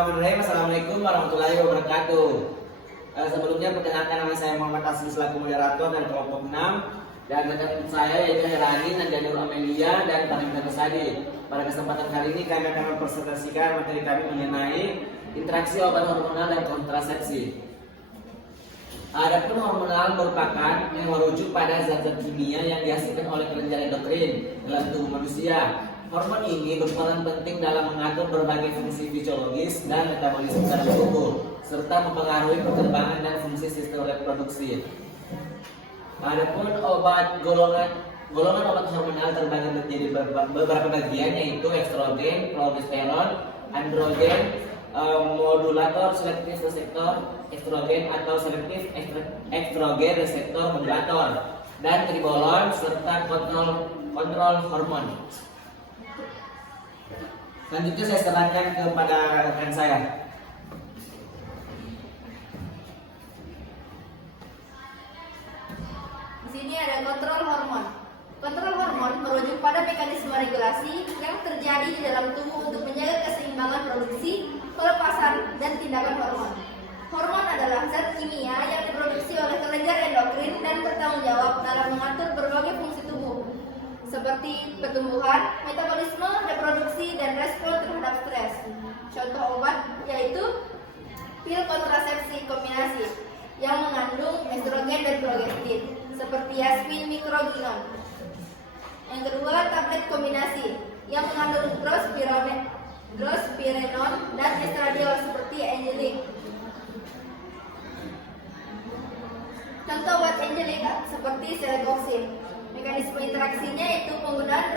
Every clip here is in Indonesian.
Bismillahirrahmanirrahim. Assalamualaikum warahmatullahi wabarakatuh. Sebelumnya perkenalkan, nama saya Muhammad Asli selaku moderator dari kelompok 6, dan rekan saya yaitu Herani, Nandianur Amelia, dan Farida Nusadi. Pada kesempatan kali ini kami akan mempresentasikan materi kami mengenai interaksi obat hormonal dan kontrasepsi. Adapun hormonal merupakan yang merujuk pada zat-zat kimia yang dihasilkan oleh kelenjar endokrin dalam tubuh manusia. Hormon ini berperan penting dalam mengatur berbagai fungsi fisiologis dan metabolisme dalam tubuh, serta mempengaruhi perkembangan dan fungsi sistem reproduksi. Adapun golongan obat hormonal terbagi menjadi beberapa bagian, yaitu estrogen, progesteron, androgen, modulator selektif reseptor estrogen atau selektif estrogen reseptor modulator, dan tribolon serta kontrol hormon. Selanjutnya saya serahkan kepada rekan saya. Di sini ada kontrol hormon. Kontrol hormon merujuk pada mekanisme regulasi yang terjadi di dalam tubuh untuk menjaga keseimbangan produksi, pelepasan, dan tindakan hormon. Hormon adalah zat kimia yang diproduksi oleh kelenjar endokrin dan bertanggung jawab dalam mengatur berbagai fungsi tubuh, seperti pertumbuhan, metabolisme, reproduksi, dan respon terhadap stres. Contoh obat yaitu pil kontrasepsi kombinasi yang mengandung estrogen dan progestin, seperti Yasmin Microgynon. Yang kedua, tablet kombinasi yang mengandung drospirenol dan estradiol, seperti Angelic. Contoh obat Angelic seperti Celecoxib. Mekanisme interaksinya yaitu penggunaan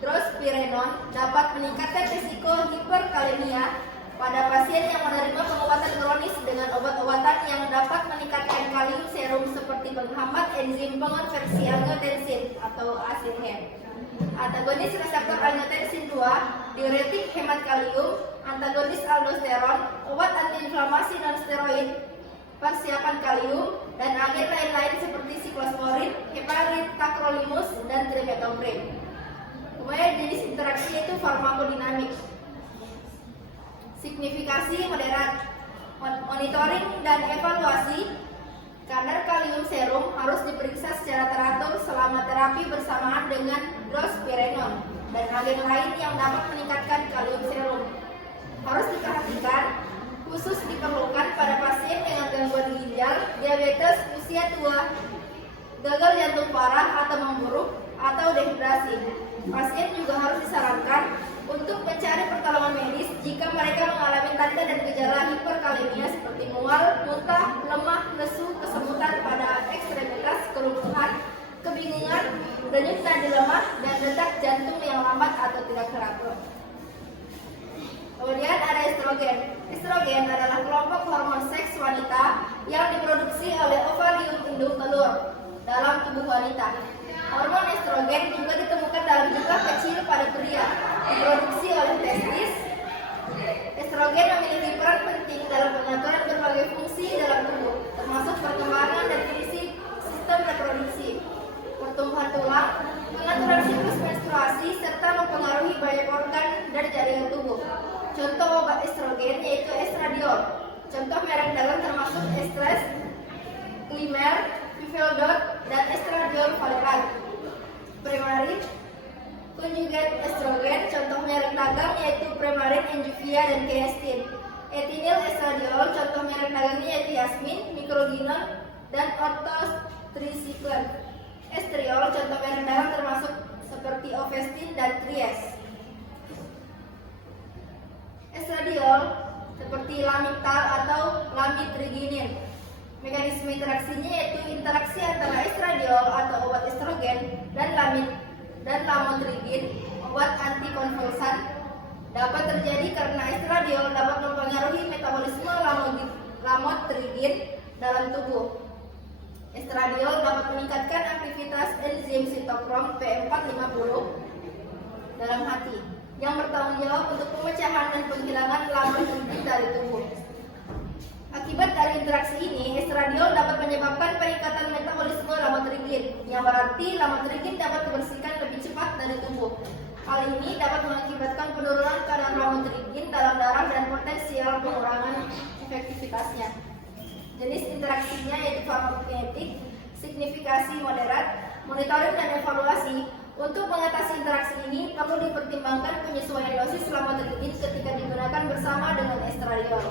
drospirenol dapat meningkatkan risiko hiperkalemia pada pasien yang menerima pengobatan kronis dengan obat-obatan yang dapat meningkatkan kalium serum, seperti penghambat enzim pengonversi angiotensin atau ACTH, antagonis reseptor angiotensin 2, diuretik hemat kalium, antagonis aldosteron, obat antiinflamasi non-steroid, persiapan kalium, dan agen lain-lain seperti siklosporin, heparin, tacrolimus, dan trimethoprim. Kemudian jenis interaksi yaitu farmakodinamik. Signifikasi moderat. Monitoring dan evaluasi. Kadar kalium serum harus diperiksa secara teratur selama terapi bersamaan dengan drospirenol dan agen lain yang dapat meningkatkan kalium serum. Harus diperhatikan, khusus diperlukan pada pasien dengan gangguan ginjal, diabetes, usia tua, gagal jantung parah atau memburuk, atau dehidrasi. Pasien juga harus disarankan untuk mencari pertolongan medis jika mereka mengalami tanda dan gejala hiperkalemia seperti mual, muntah, lemah, lesu, kesemutan pada ekstremitas, kelumpuhan, kebingungan, denyut nadi lemah, dan detak jantung yang lambat atau tidak teratur. Kemudian ada estrogen. Estrogen adalah kelompok hormon seks wanita yang diproduksi oleh ovarium induk telur dalam tubuh wanita. Hormon estrogen juga ditemukan dalam jumlah kecil pada pria, diproduksi oleh testis. Estrogen memiliki peran penting dalam pengaturan berbagai fungsi dalam tubuh, termasuk perkembangan dan fungsi sistem reproduksi, pertumbuhan tulang, pengaturan siklus menstruasi, serta mempengaruhi banyak organ dan jaringan tubuh. Contoh obat estrogen yaitu estradiol. Contoh merek dalam termasuk Estres, Glimmer, Viveldot, dan estradiol valerate. Premarin, conjugate estrogen. Contoh merek dagang yaitu Premarin, Enjuvia, dan Canestin. Etinil estradiol. Contoh merek dagangnya yaitu Yasmin, Microgynon, dan Orthotricyclen. Estriol. Contoh merek dagang termasuk seperti Ovestin dan Tries. Estradiol seperti Lamictal atau Lamitriginin. Mekanisme interaksinya yaitu interaksi antara estradiol atau obat estrogen dan lamotrigin, obat antikonvulsan, dapat terjadi karena estradiol dapat mempengaruhi metabolisme lamotrigin dalam tubuh. Estradiol dapat meningkatkan aktivitas enzim sitokrom P450 dalam hati, yang bertanggung jawab untuk pemecahan dan penghilangan lamotrigin dari tubuh. Akibat dari interaksi ini, estradiol dapat menyebabkan peningkatan metabolisme lamotrigin, yang berarti lamotrigin dapat dibersihkan lebih cepat dari tubuh. Hal ini dapat mengakibatkan penurunan kadar lamotrigin dalam darah dan potensial pengurangan efektivitasnya. Jenis interaksinya yaitu farmakokinetik, signifikasi moderat, monitoring dan evaluasi. Untuk mengatasi interaksi ini perlu dipertimbangkan penyesuaian dosis lamotrigin ketika digunakan bersama dengan estradiol.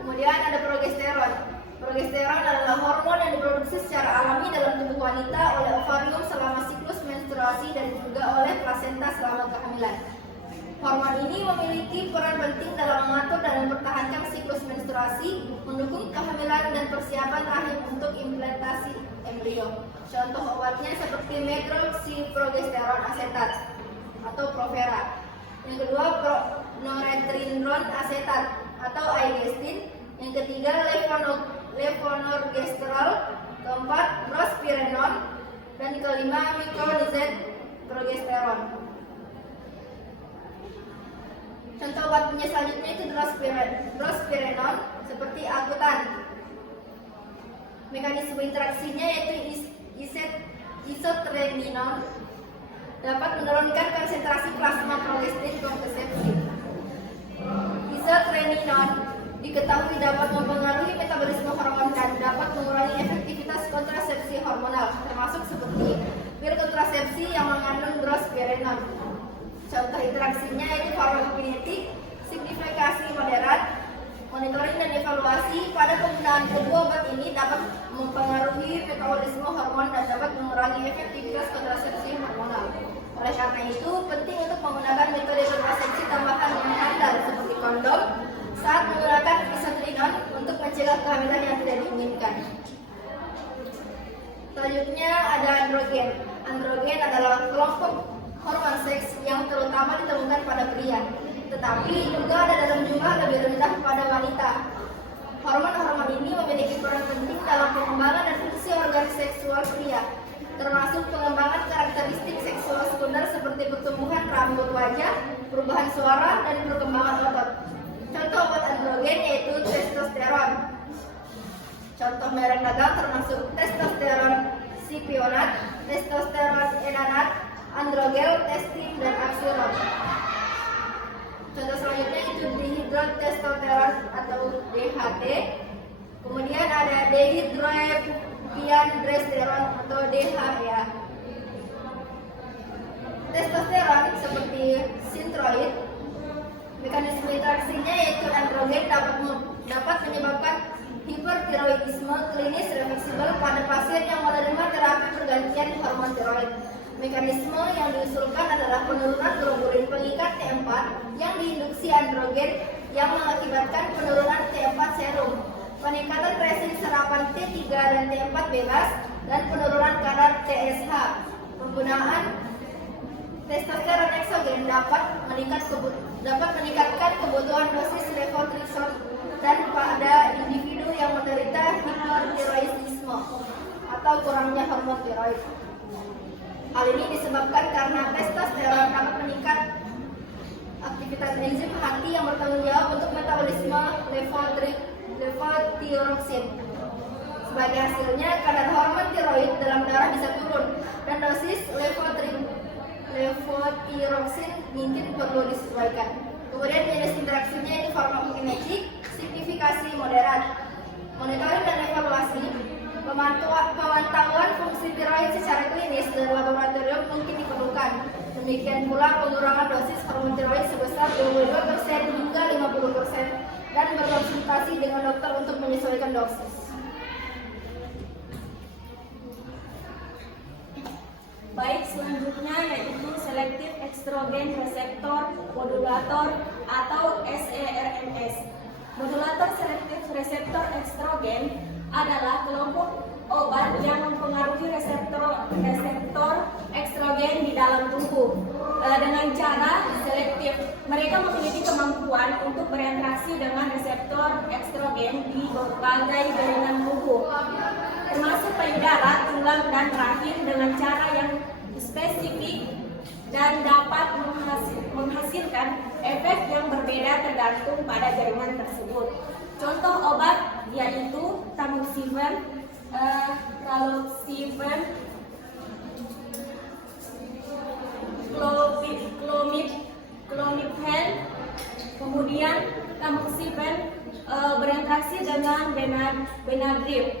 Kemudian ada progesteron. Progesteron adalah hormon yang diproduksi secara alami dalam tubuh wanita oleh ovarium selama siklus menstruasi dan juga oleh plasenta selama kehamilan. Hormon ini memiliki peran penting dalam mengatur dan mempertahankan siklus menstruasi, mendukung kehamilan dan persiapan rahim untuk implantasi embrio. Contoh obatnya seperti medroxyprogesterone asetat atau Provera. Yang kedua, norethindrone asetat atau igestin. Yang ketiga, levonorgestrel. Keempat, drospirenone. Dan kelima, micronized progesteron. Contoh obatnya selanjutnya itu drospirenone seperti akutan. Mekanisme interaksinya yaitu isotretinoin dapat menurunkan konsentrasi plasma progestin kontrasepsi. Isotretinoin diketahui dapat mempengaruhi metabolisme hormon dan dapat mengurangi efektivitas kontrasepsi hormonal, termasuk seperti pil kontrasepsi yang mengandung drospirenone. Contoh interaksinya yaitu farmakokinetik, signifikasi moderat, monitoring dan evaluasi. Pada penggunaan kedua obat ini dapat mempengaruhi metabolisme hormon dan dapat mengurangi efektivitas kontrasepsi hormonal. Oleh karena itu, penting untuk menggunakan metode kontrasepsi tambahan yang handal seperti kondom saat menggunakan isotretinoin untuk mencegah kehamilan yang tidak diinginkan. Selanjutnya ada androgen. Androgen adalah kelompok hormon seks yang terutama ditemukan pada pria, tetapi juga ada dalam jumlah lebih rendah pada wanita. Hormon-hormon ini memiliki peran penting dalam pengembangan dan fungsi organ seksual pria, termasuk pengembangan karakteristik seksual sekunder seperti pertumbuhan rambut wajah, perubahan suara, dan perkembangan otot. Contoh obat androgen yaitu testosteron. Contoh merek dagang termasuk testosteron sipionat, testosteron enanat, androgel, testin, dan axiron. Contoh selanjutnya itu dihidrotestosteron atau DHT. Kemudian ada dehidroepiandrosteron atau DHEA. Testosteron seperti sintroid. Mekanisme interaksinya yaitu androgen dapat menyebabkan hipertiroidisme klinis reversibel pada pasien yang menerima terapi pergantian hormon tiroid. Mekanisme yang diusulkan adalah penurunan globulin pengikat T4 yang diinduksi androgen yang mengakibatkan penurunan T4 serum, peningkatan resi serapan T3 dan T4 bebas, dan penurunan kadar TSH. Penggunaan testosteron eksogen dapat meningkatkan kebutuhan dosis levotiroxine dan pada individu yang menderita hipertiroidisme atau kurangnya hormon tiroid. Hal ini disebabkan karena testosteron dapat meningkat aktivitas enzim hati yang bertanggung jawab untuk metabolisme levotiroxine. Sebagai hasilnya, kadar hormon tiroid dalam darah bisa turun dan dosis levotiroxine mungkin perlu disesuaikan. Kemudian jenis interaksinya itu farmakokinetik, signifikasi moderat, monitoring dan evaluasi. Pemantauan fungsi tiroid secara klinis dan laboratorium mungkin diperlukan. Demikian pula pengurangan dosis hormon tiroid sebesar 22% hingga 50% dan berkonsultasi dengan dokter untuk menyesuaikan dosis. Baik, selanjutnya yaitu selektif estrogen reseptor modulator atau SERMS. Modulator selektif reseptor estrogen adalah kelompok obat yang mempengaruhi reseptor estrogen di dalam tubuh dengan cara selektif. Mereka memiliki kemampuan untuk berinteraksi dengan reseptor estrogen di berbagai jaringan tubuh, termasuk payudara, tulang, dan rahim dengan cara yang spesifik dan dapat menghasilkan efek yang berbeda tergantung pada jaringan tersebut. Contoh obat yaitu tamoxifen, raloxifene, Susan Benadryl,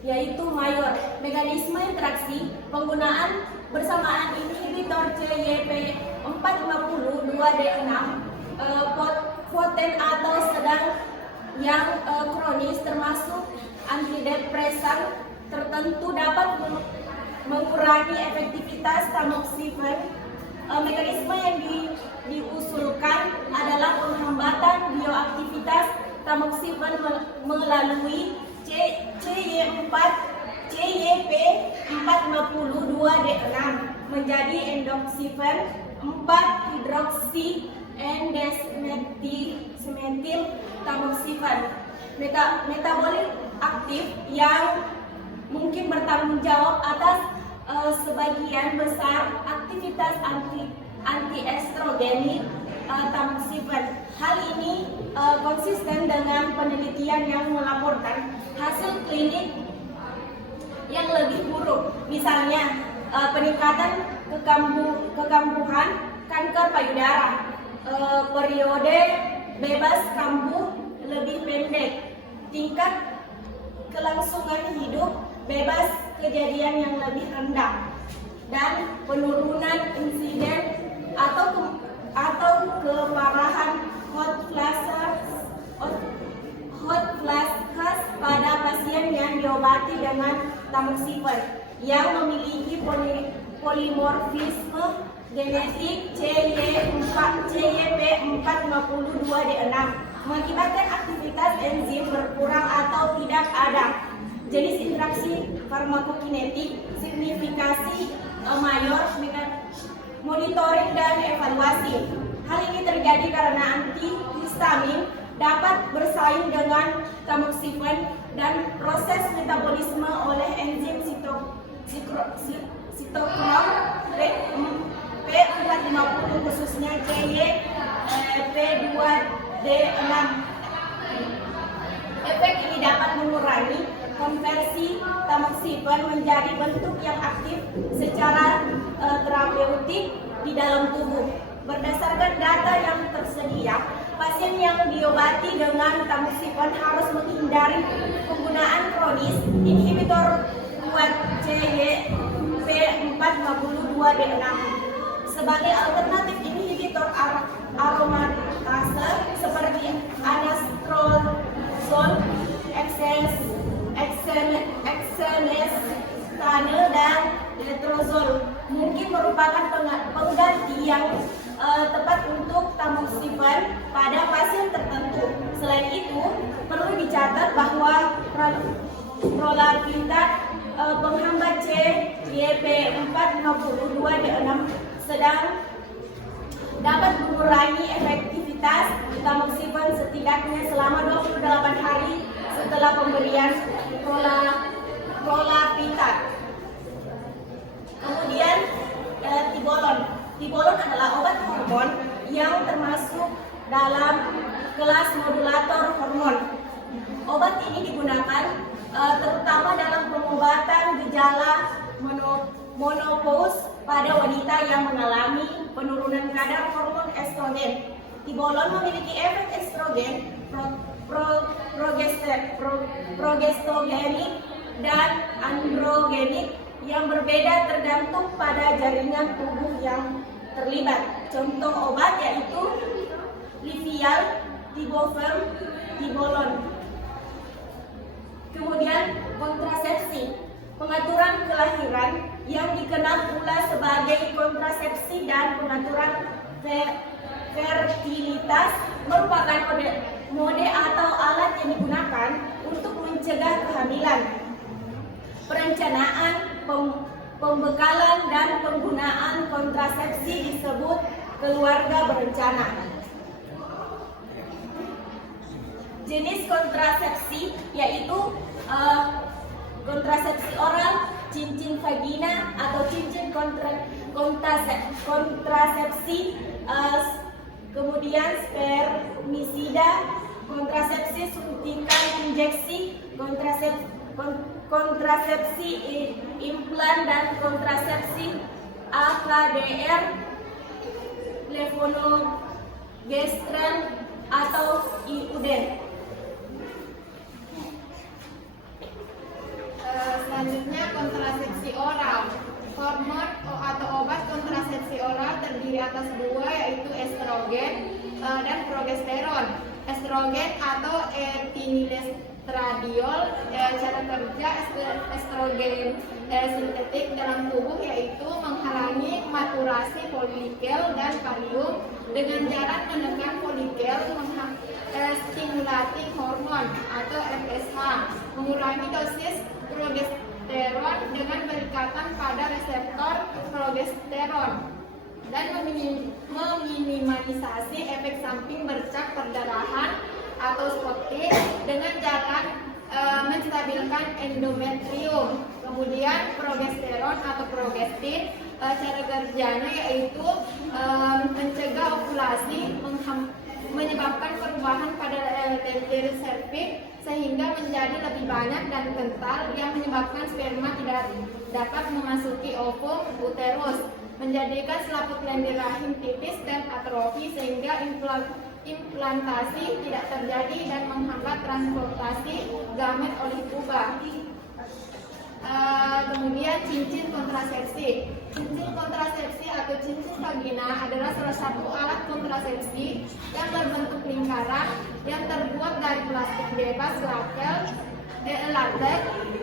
yaitu mayor. Mekanisme interaksi penggunaan bersamaan inhibitor CYP450-2D6 poten atau sedang yang kronis termasuk antidepresan tertentu dapat mengurangi efektivitas tamoxifen. Mekanisme yang diusulkan adalah penghambatan bioaktivitas tamoxifen melalui CYP450-2D6 menjadi endoxifen 4-hidroksi N-desmetil tamoxifen. Metabolit aktif yang mungkin bertanggung jawab atas sebagian besar aktivitas antiestrogenik tamoxifen. Hal ini konsisten dengan penelitian yang melaporkan hasil klinik yang lebih buruk, misalnya peningkatan kekambuhan kanker payudara, periode bebas kambuh lebih pendek, tingkat kelangsungan hidup bebas kejadian yang lebih rendah, dan penurunan insiden atau keparahan hot flashes pada pasien yang diobati dengan tamoxifen yang memiliki polimorfisme genetik CYP450-2D6 mengakibatkan aktivitas enzim berkurang atau tidak ada. Jenis interaksi farmakokinetik, signifikasi mayor, monitoring dan evaluasi. Hal ini terjadi karena antihistamin dapat bersaing dengan tamoxifen dan proses metabolisme oleh enzim sitokrom P450 khususnya CYP2D6. Efek ini dapat mengurangi konversi tamoxifen menjadi bentuk yang aktif secara terapeutik di dalam tubuh. Berdasarkan data yang tersedia, pasien yang diobati dengan tamoxifen harus menghindari penggunaan kronis inhibitor kuat CYP450-2D6 sebagai alternatif inhibitor aromatase seperti anastrozol, hexenestane dan letrozol mungkin merupakan pengganti yang tepat untuk tamoxifen pada pasien tertentu. Selain itu, perlu dicatat bahwa prolapitat penghambat CYP450-2D6 sedang dapat mengurangi efektivitas tamoxifen setidaknya selama 28 hari setelah pemberian prolapitat. Kemudian tibolon. Tibolon adalah obat hormon yang termasuk dalam kelas modulator hormon. Obat ini digunakan terutama dalam pengobatan gejala menopause pada wanita yang mengalami penurunan kadar hormon estrogen. Tibolon memiliki efek estrogen, progesterogenik dan androgenik yang berbeda tergantung pada jaringan tubuh yang terlibat. Contoh obat yaitu Livial, Tiboferm, Tibolon. Kemudian kontrasepsi, pengaturan kelahiran yang dikenal pula sebagai kontrasepsi dan pengaturan fertilitas merupakan mode atau alat yang digunakan untuk mencegah kehamilan. Perencanaan, pembekalan dan penggunaan kontrasepsi disebut keluarga berencana. Jenis kontrasepsi yaitu kontrasepsi oral, cincin vagina atau cincin kontrasepsi, kemudian spermisida, kontrasepsi suntikan injeksi, kontrasepsi implan dan kontrasepsi AKDR, levonorgestrel atau IUD. Selanjutnya kontrasepsi oral. Hormon atau obat kontrasepsi oral terdiri atas dua, yaitu estrogen dan progesteron. Estrogen atau etinilestradiol, cara kerja estrogen sintetik dalam tubuh yaitu menghalangi maturasi folikel dan kalium dengan cara menekan folikel, stimulating hormon atau FSH, mengurangi dosis progesteron dengan berikatan pada reseptor progesteron, dan meminimalisasi efek samping bercak perdarahan atau spotting dengan jalan menstabilkan endometrium. Kemudian progesteron atau progestin, cara kerjanya yaitu mencegah ovulasi, menyebabkan perubahan pada lendir serviks sehingga menjadi lebih banyak dan kental yang menyebabkan sperma tidak dapat memasuki ovum uterus, menjadikan selaput lendir rahim tipis dan atrofi sehingga implantasi tidak terjadi dan menghambat transportasi gamet oleh tuba. Kemudian cincin kontrasepsi. Cincin kontrasepsi atau cincin vagina adalah salah satu alat kontrasepsi yang berbentuk lingkaran yang terbuat dari plastik bebas latex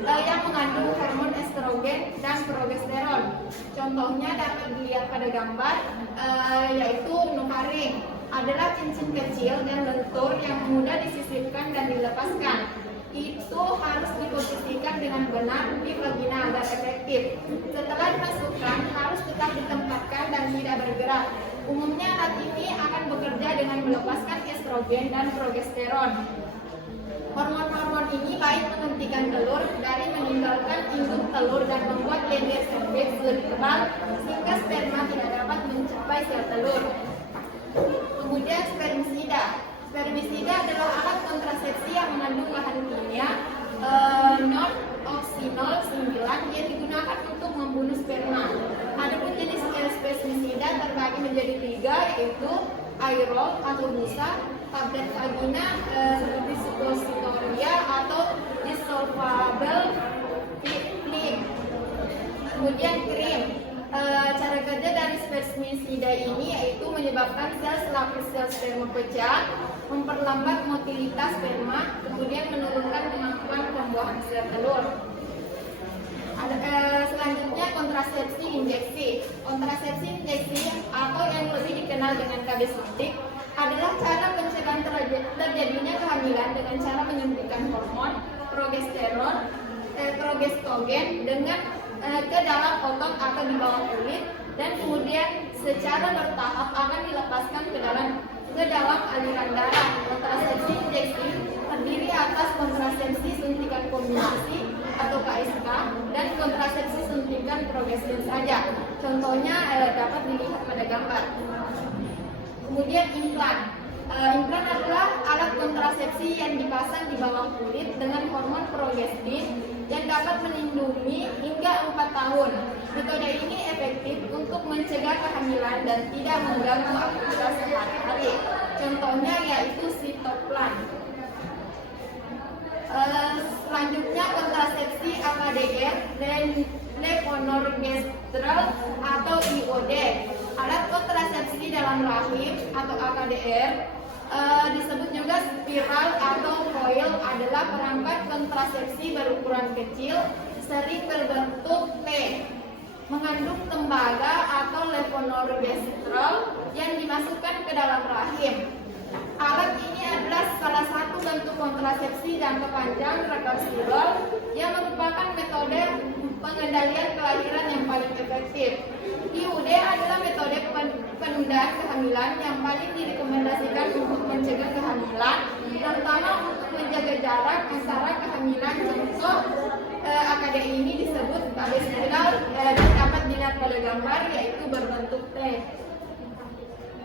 yang mengandung hormon estrogen dan progesteron. Contohnya dapat dilihat pada gambar, yaitu nukaring adalah cincin kecil dan lentur yang mudah disisipkan dan dilepaskan. Itu harus diposisikan dengan benar di vagina agar efektif. Setelah dimasukkan, harus tetap ditempatkan dan tidak bergerak. Umumnya alat ini akan bekerja dengan melepaskan estrogen dan progesteron. Hormon-hormon ini baik menghentikan telur dari meninggalkan induk telur dan membuat lendir serviks lebih tebal sehingga sperma tidak dapat mencapai sel telur. Kemudian spermisida. Spermisida adalah alat kontrasepsi yang mengandung bahan kimia non-oksinol 9 yang digunakan untuk membunuh sperma. Adapun jenis spermisida terbagi menjadi 3, yaitu aerol atau busa, tablet vagina seperti suppositoria atau dissolvable film. Kemudian krim. Cara kerja dari spermisida ini yaitu menyebabkan selaput sel sperma pecah, memperlambat motilitas sperma, kemudian menurunkan kemampuan pembuahan sel telur. Selanjutnya kontrasepsi injeksi. Kontrasepsi injeksi atau yang lebih dikenal dengan KB suntik adalah cara pencegahan terjadinya kehamilan dengan cara menyuntikkan hormon progestogen dengan ke dalam otot atau di bawah kulit, dan kemudian secara bertahap akan dilepaskan ke dalam aliran darah. Kontrasepsi injeksi terdiri atas kontrasepsi suntikan kombinasi atau KSK dan kontrasepsi suntikan progestin saja. Contohnya dapat dilihat pada gambar. Kemudian implan. Implan adalah alat kontrasepsi yang dipasang di bawah kulit dengan hormon progestin yang dapat melindungi hingga 4 tahun. Metode ini efektif untuk mencegah kehamilan dan tidak mengganggu aktivitas sehari-hari. Contohnya yaitu Sitoplan. Selanjutnya kontrasepsi AKDR dan levonorgestrel atau IOD. Alat kontrasepsi dalam rahim atau AKDR disebut juga spiral atau coil adalah perangkat kontrasepsi berukuran kecil, sering berbentuk T, mengandung tembaga atau levonorgestrel yang dimasukkan ke dalam rahim. Alat ini adalah salah satu bentuk kontrasepsi jangka panjang reversibel yang merupakan metode pengendalian kelahiran yang paling efektif. IUD adalah metode penundaan kehamilan yang paling direkomendasikan untuk mencegah kehamilan, terutama untuk menjaga jarak antara kehamilan. Contoh AKDI ini disebut KB spiral dan dapat dilihat pada gambar, yaitu berbentuk T.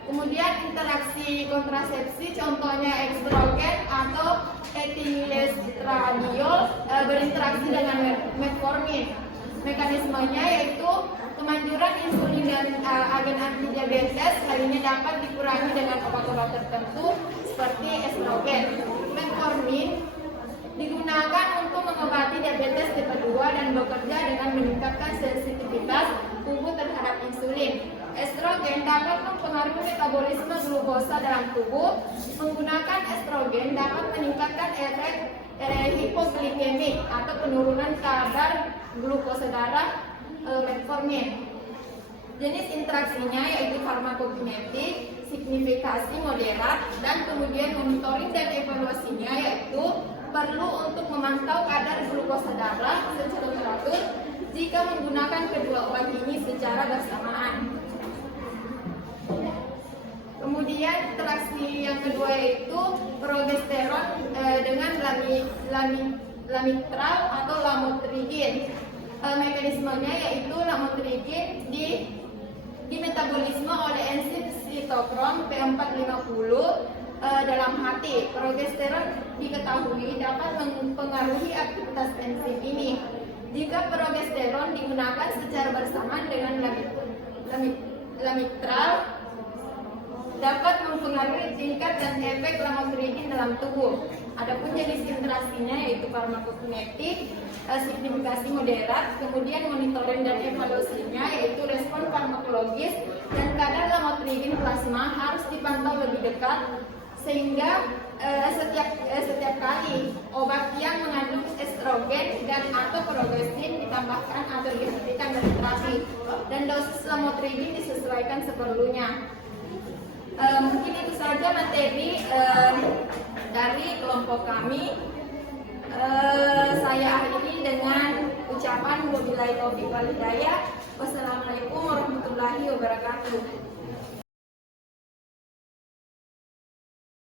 Kemudian interaksi kontrasepsi, contohnya estrogen atau etinilestradiol berinteraksi dengan metformin. Mekanismenya yaitu kemanjuran insulin dan agen antidiabetes, hal ini dapat dikurangi dengan obat-obat tertentu seperti estrogen. Digunakan untuk mengobati diabetes tipe 2 dan bekerja dengan meningkatkan sensitivitas tubuh terhadap insulin. Estrogen dapat mempengaruhi metabolisme glukosa dalam tubuh. Menggunakan estrogen dapat meningkatkan efek hipoglikemik atau penurunan kadar glukosa darah metformin. Jenis interaksinya yaitu farmakokinetik, signifikasi moderat, dan kemudian monitoring dan evaluasinya yaitu perlu untuk memantau kadar glukosa darah secara teratur jika menggunakan kedua obat ini secara bersamaan. Kemudian interaksi yang kedua yaitu progesteron dengan lamitral atau lamotrigin. Mekanismenya yaitu lamotrigin dimetabolisme oleh enzim sitokrom P450 dalam hati. Progesteron diketahui dapat mempengaruhi aktivitas enzim ini. Jika progesteron digunakan secara bersamaan dengan lamitral dapat mempengaruhi tingkat dan efek lamotrigin dalam tubuh. Adapun jenis interaksinya yaitu farmakokinetik, signifikasi moderat, kemudian monitoring dan evaluasinya yaitu respon farmakologis dan kadar lamotrigin plasma harus dipantau lebih dekat sehingga setiap kali obat yang mengandung estrogen dan atau progestin ditambahkan atau dihentikan dari terapi dan dosis lamotrigin disesuaikan seperlunya. Mungkin itu saja materi dari kelompok kami. Saya akhiri dengan ucapan wabillahi taufiq wal hidayah. Wassalamualaikum warahmatullahi wabarakatuh.